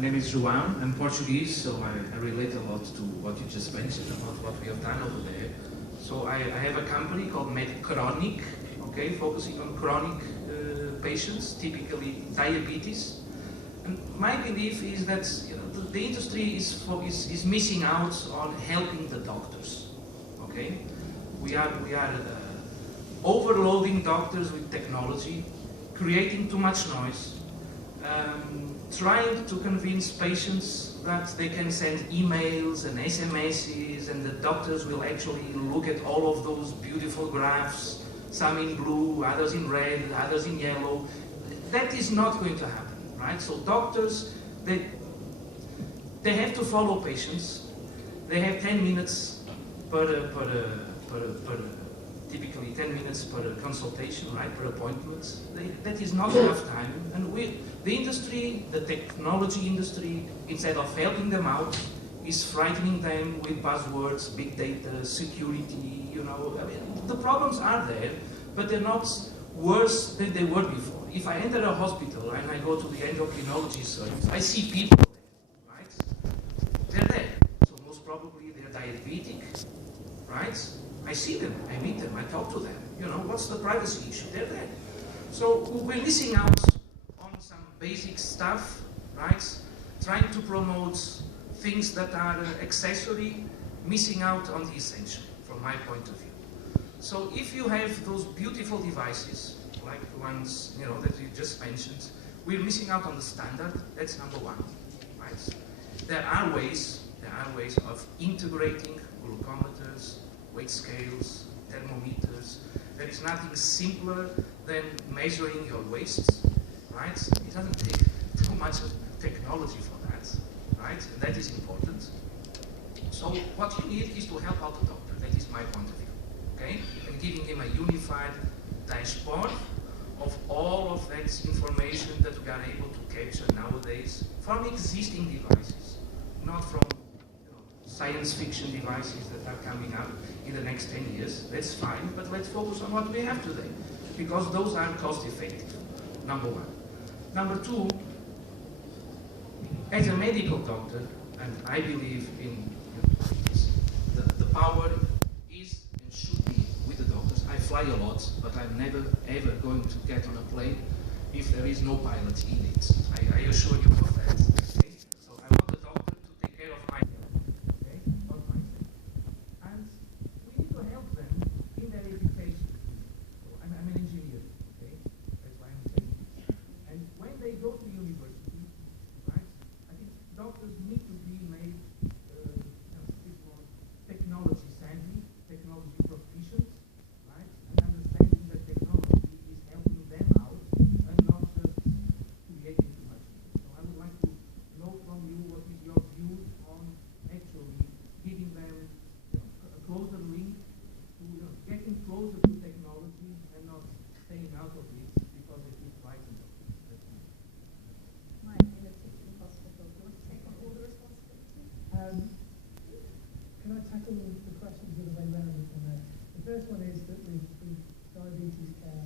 My name is João. I'm Portuguese, so I relate a lot to what you just mentioned about what we have done over there. So I have a company called medchronic, okay, focusing on chronic patients, typically diabetes. And my belief is that the industry is missing out on helping the doctors. Okay, we are overloading doctors with technology, creating too much noise, trying to convince patients that they can send emails and SMSs and the doctors will actually look at all of those beautiful graphs, some in blue, others in red, others in yellow. That is not going to happen, right? So doctors, they have to follow patients. They have 10 minutes typically 10 minutes per consultation, right, per appointment. That is not enough time. And the industry, the technology industry, instead of helping them out, is frightening them with buzzwords, big data, security, I mean, the problems are there, but they're not worse than they were before. If I enter a hospital and I go to the endocrinology service, I see people there, right? They're there. So most probably they're diabetic, right? I see them, I meet them, I talk to them. What's the privacy issue? They're there. So we're missing out on some basic stuff, right? Trying to promote things that are accessory, missing out on the essential, from my point of view. So if you have those beautiful devices, like the ones that you just mentioned, we're missing out on the standard. That's number one, right? There are ways of integrating glucometers, weight scales, thermometers. There is nothing simpler than measuring your waist, right? It doesn't take too much technology for that, right? And that is important. So what you need is to help out the doctor. That is my point of view, okay? And giving him a unified dashboard of all of that information that we are able to capture nowadays from existing devices, not from science fiction devices that are coming up in the next 10 years. That's fine, but let's focus on what we have today, because those are cost effective, number one. Number two, as a medical doctor, and I believe in the power is and should be with the doctors. I fly a lot, but I'm never ever going to get on a plane if there is no pilot in it. I assure you of that. Okay? So I want the doctor to take care of my health. Okay? Not myself. And we need to help them in their education. So I'm an engineer. Okay? That's why I'm saying it. And when they go to university, right? I think doctors need to be made technology savvy, technology proficient, right? And understanding that technology is helping them out and not just creating too much. So I would like to know from you what is your view on actually giving them a closer link to getting closer to technology and not staying out of it because it is fighting them. My ability hospital to take on all the responsibility. Can I tackle the questions that are relevant from there? The first one is that with diabetes care,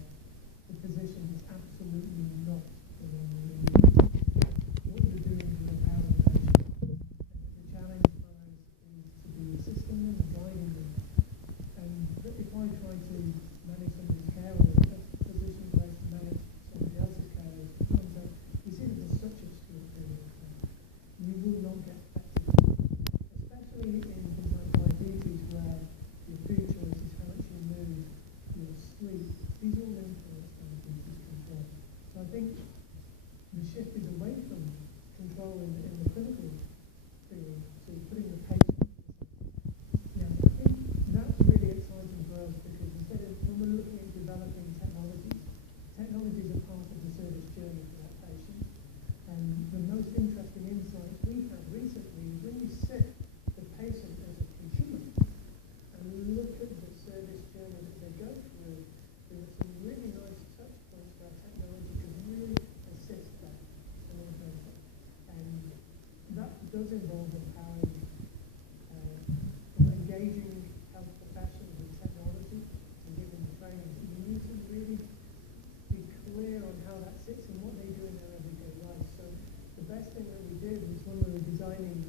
the physician is absolutely not the one who what you're doing is you're empowering the patient. The challenge for us is to be assisting them and guiding them. And if I try to manage somebody's care or a physician tries to manage somebody else's care, it comes out, you see that there's such obscure period of care. You will not get better. Especially in things like diabetes, where your food choices, how much you move, your sleep, these all influence diabetes control. So I think the shift is away from control in the clinical field to putting the patient. Now, I think that's really exciting for us because instead of when we're looking at developing technologies are part of the service journey for that patient. And the most interesting insights we've had recently is when you sit the patient as a consumer and look at the service journey that they go through, there are some really nice touch points where technology can really assist that and augment it. And that does involve empowering or engaging health professionals with technology and giving them training. You need to really be clear on how that sits and what they do in their everyday life. So the best thing that we did designing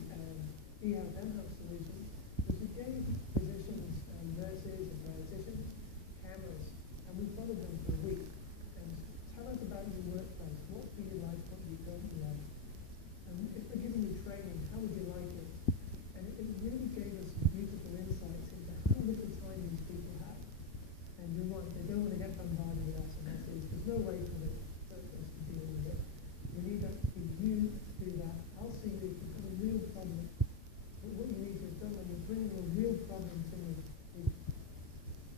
e-health in-house solutions was we gave physicians and nurses and dietitians cameras, and we followed them for a week. And tell us about your workplace. What do you like? What do you don't like? And if we're giving you training, how would you like it? And it really gave us beautiful insights into how little time these people have. And you're right, they don't want to get bombarded with SMSs. There's no way for us to deal with it. We need that to be you to do that. I'll see you if you've got a real problem. But what you need to have done when you're bringing a real problem to me is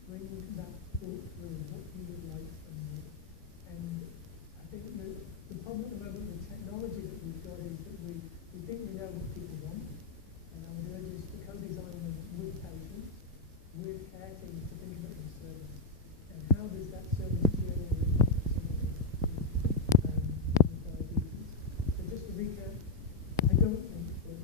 bring that thought through what you would like from me. And I think the problem at the moment with technology that we've got is that we think we know what people want. And I would urge us to co-design them with patients, with care teams to think about the service. And how does that service journey relate to somebody with diabetes? So just to recap, I don't think that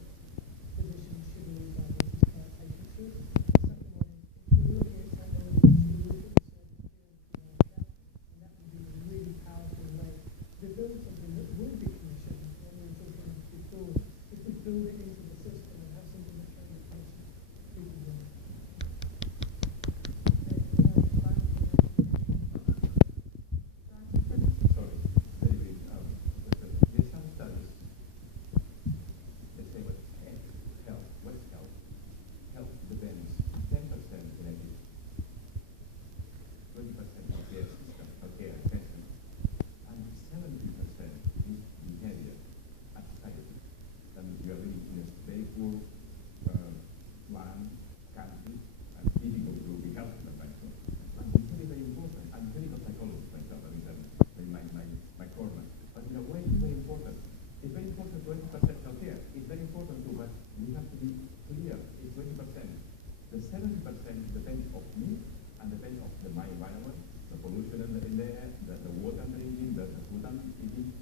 physicians should leave diabetes care, patients should. The second one is, if we're looking at technology, we should look at the service journey for our care, and that would be a really powerful way to build something that would be commissioned. When we were talking before, if we build it into the system and have something that can be commissioned, people will. Sorry, very brief. There's some studies that say what health depends 10% genetic, 20% healthcare system, healthcare system, and 70% is behavior at society. That means we are living in a very poor land, country, and difficult to be healthy, right? So, and it's very, very important. I'm a clinical psychologist myself. I mean, that's my corner. But in a way, it's very important. It's very important 20% healthcare. It's very important too, but we have to be clear. It's 20%. The 70% depends on me and depends on my environment, the pollution in the air, the water I'm drinking, the food I'm eating,